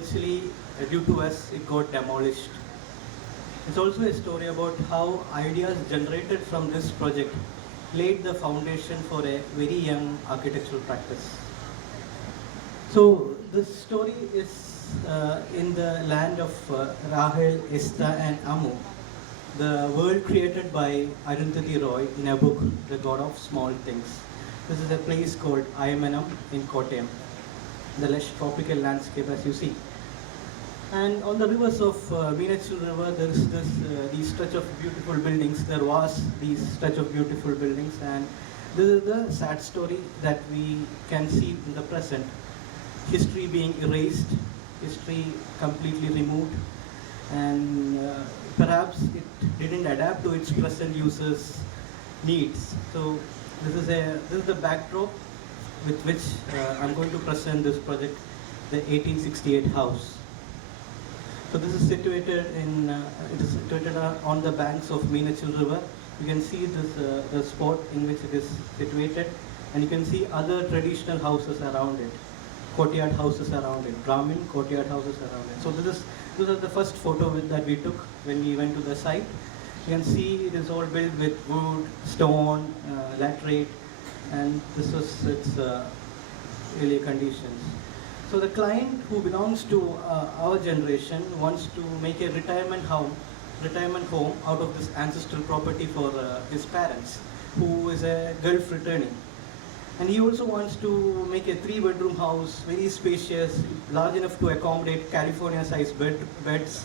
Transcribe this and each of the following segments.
eventually, due to us, it got demolished. It's also a story about how ideas generated from this project laid the foundation for a very young architectural practice. So this story is in the land of Rahel, Esther and Amu, the world created by Arundhati Roy in a book, The God of Small Things. This is a place called Ayamanam in Kottayam, the lush tropical landscape as you see. And on the rivers of Meenachal River, there is these stretch of beautiful buildings. There was these stretch of beautiful buildings, and this is the sad story that we can see in the present. History being erased, history completely removed, and perhaps it didn't adapt to its present users' needs. So this is the backdrop with which I'm going to present this project, the 1868 house. So this is situated on the banks of Meenachal River. You can see this the spot in which it is situated, and you can see other traditional houses around it, courtyard houses around it, Brahmin courtyard houses around it. So this is the first photo that we took when we went to the site. You can see it is all built with wood, stone, laterite, and this was its earlier conditions. So the client who belongs to our generation wants to make a retirement home out of this ancestral property for his parents, who is a Gulf returning. And he also wants to make a 3-bedroom house, very spacious, large enough to accommodate California-sized beds,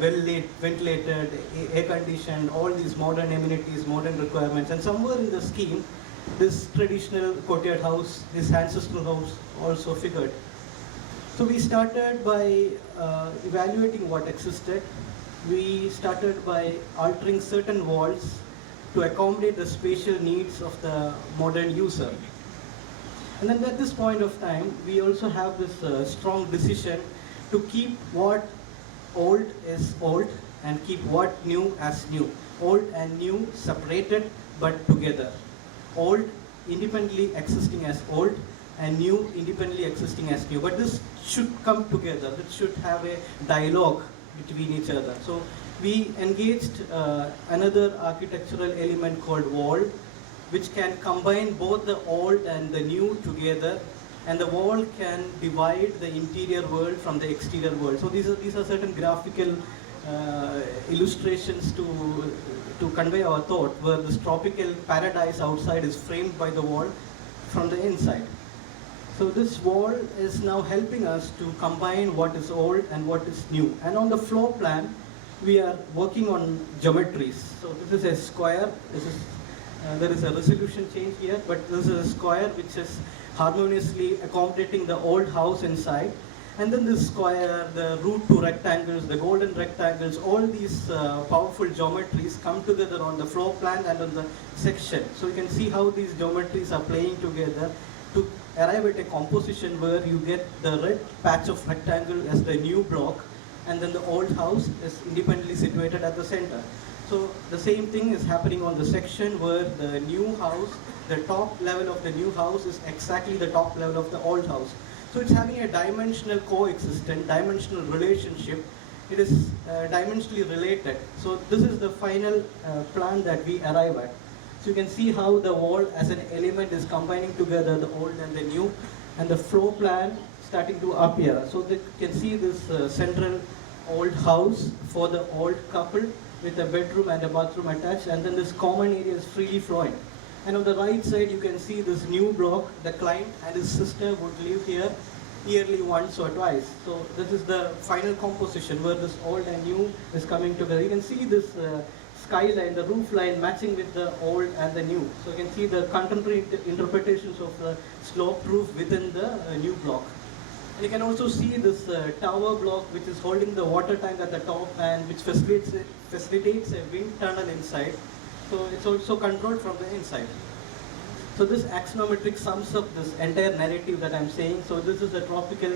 well-lit, ventilated, air-conditioned, all these modern amenities, modern requirements. And somewhere in the scheme, this traditional courtyard house, this ancestral house also figured. So we started by evaluating what existed. We started by altering certain walls to accommodate the spatial needs of the modern user. And then at this point of time, we also have this strong decision to keep what old is old and keep what new as new. Old and new separated but together. Old independently existing as old and new independently existing as new. But this should come together. It should have a dialogue between each other. So we engaged another architectural element called wall, which can combine both the old and the new together, and the wall can divide the interior world from the exterior world. So these are certain graphical illustrations to convey our thought, where this tropical paradise outside is framed by the wall from the inside. So this wall is now helping us to combine what is old and what is new. And on the floor plan, we are working on geometries. So this is a square. There is a resolution change here, but this is a square which is harmoniously accommodating the old house inside. And then this square, the root to rectangles, the golden rectangles, all these powerful geometries come together on the floor plan and on the section. So you can see how these geometries are playing together to arrive at a composition where you get the red patch of rectangle as the new block, and then the old house is independently situated at the center. So the same thing is happening on the section where the new house, the top level of the new house is exactly the top level of the old house. So it's having a dimensional coexistence, dimensional relationship. It is dimensionally related. So this is the final plan that we arrive at. So you can see how the wall as an element is combining together the old and the new, and the floor plan starting to appear. So that you can see this central old house for the old couple with a bedroom and a bathroom attached, and then this common area is freely flowing. And on the right side, you can see this new block. The client and his sister would live here yearly once or twice. So this is the final composition where this old and new is coming together. You can see this skyline, the roof line matching with the old and the new. So you can see the contemporary interpretations of the slope roof within the new block. And you can also see this tower block which is holding the water tank at the top and which facilitates a wind tunnel inside. So it's also controlled from the inside. So this axonometric sums up this entire narrative that I'm saying. So this is the tropical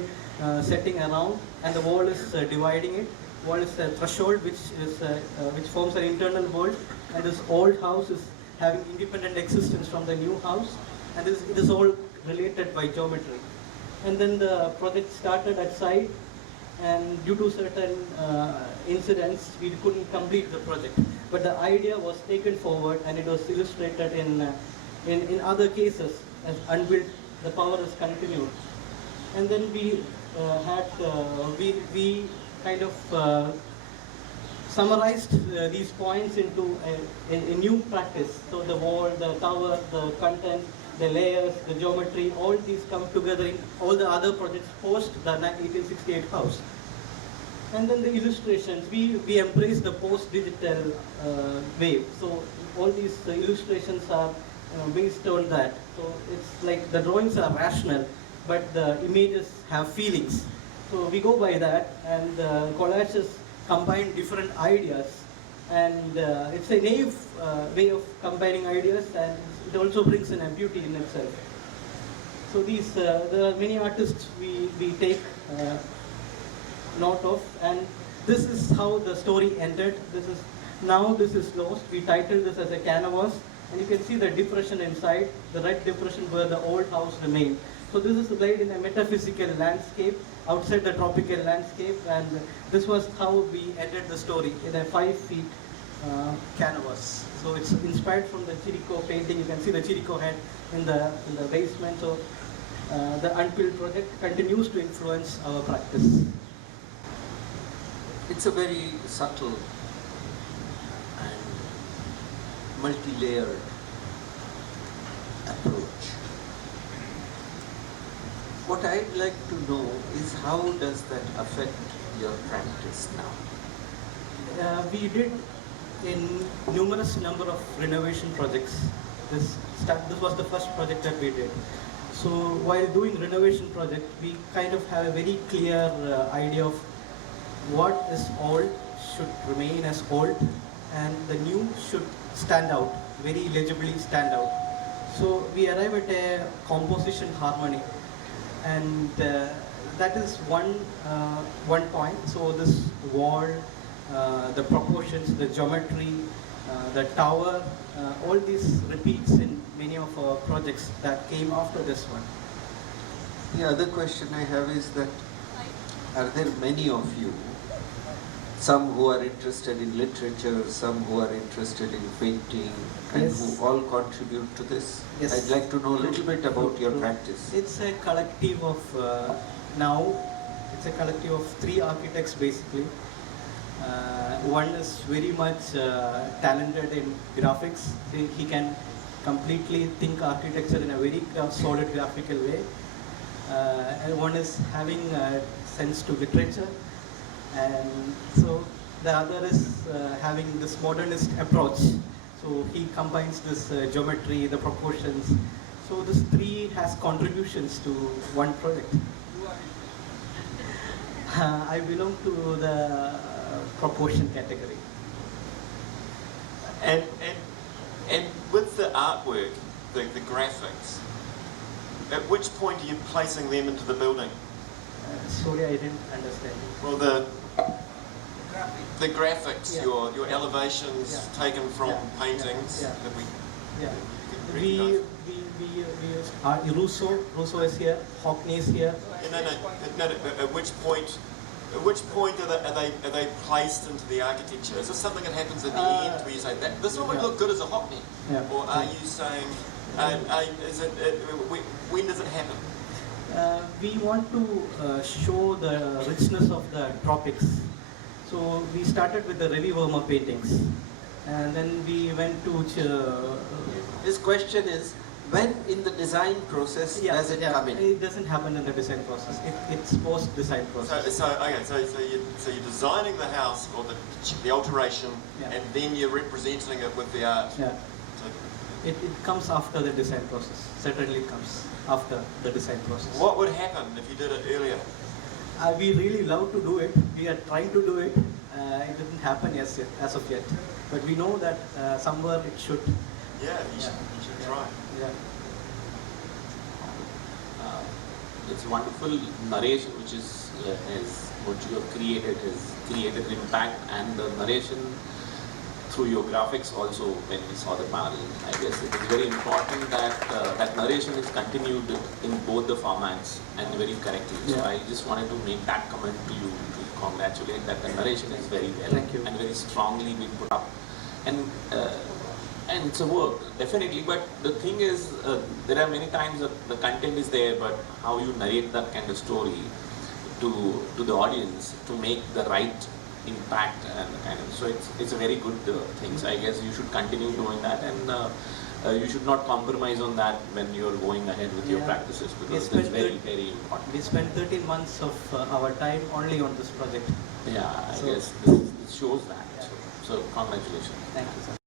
setting around, and the wall is dividing it. Wall is a threshold which forms an internal world, and this old house is having independent existence from the new house, and it is all related by geometry. And then the project started at site. and due to certain incidents, we couldn't complete the project. But the idea was taken forward, and it was illustrated in other cases as Unbuilt. The power is continued, and then we we kind of summarized these points into a new practice. So the wall, the tower, the content, the layers, the geometry, all these come together in all the other projects post the 1868 house. And then the illustrations, we embrace the post-digital wave. So all these illustrations are based on that. So it's like the drawings are rational, but the images have feelings. So we go by that, and collages combine different ideas, and it's a naive way of combining ideas, and it also brings in a beauty in itself. So these, there are many artists we take note of, and this is how the story ended. This is lost. We titled this as a canvas, and you can see the depression inside, the red depression where the old house remained. So this is laid in a metaphysical landscape, outside the tropical landscape, and this was how we ended the story in a 5 feet canvas. So it's inspired from the Chirico painting. You can see the Chirico head in the basement. So the Unbuilt project continues to influence our practice. It's a very subtle and multi-layered approach. What I'd like to know is how does that affect your practice now? We did in numerous number of renovation projects. This was the first project that we did. So while doing renovation project, we kind of have a very clear idea of what is old should remain as old, and the new should stand out, very legibly stand out. So we arrive at a composition harmony, and that is one point. So this wall, the proportions, the geometry, the tower, all these repeats in many of our projects that came after this one. The other question I have is that, are there many of you, some who are interested in literature, some who are interested in painting, and Yes. who all contribute to this? Yes. I'd like to know a little bit about your practice. It's a collective of, now, it's a collective of 3 architects basically. One is very much talented in graphics. He can completely think architecture in a very solid graphical way. And one is having a sense to literature. And so the other is having this modernist approach. So he combines this geometry, the proportions. So this 3 has contributions to one project. I belong to the proportion category. And with the artwork, the graphics, at which point are you placing them into the building? Sorry, I didn't understand. Well, the graphics, Yeah. your elevations Yeah. taken from Yeah. paintings Yeah. that we Yeah. can We recognise. use Russo is here, Hockney is here. No, at which point are they placed into the architecture? Is this something that happens at the end where you say that this one would look good as a Hockney? Yeah. Or are you saying, when does it happen? We want to show the richness of the tropics. So we started with the Ravi Verma paintings, and then we went to His question is, when in the design process does it come in? It doesn't happen in the design process. It's post-design process. So you're designing the house or the alteration, Yeah. and then you're representing it with the art. Yeah. So It comes after the design process. Certainly it comes after the design process. what would happen if you did it earlier? We really love to do it. We are trying to do it. It didn't happen as of yet. But we know that somewhere it should. Yeah, you should try. Yeah. It's wonderful narration, which is what you have created, has created impact, and the narration through your graphics also when we saw the panel. I guess it is very important that that narration is continued in both the formats and very correctly. So Yeah. I just wanted to make that comment to you to congratulate that the narration is very well Thank you. and very strongly been put up. And it's a work, definitely, but the thing is, there are many times that the content is there, but how you narrate that kind of story to the audience to make the right impact and kind of, so it's a very good thing. So I guess you should continue doing that, and you should not compromise on that when you're going ahead with your Yeah. practices, We because spent it's very, the- very important. We spent 13 months of our time only on this project. Yeah, I So- guess this shows that. So congratulations. Thank you, sir.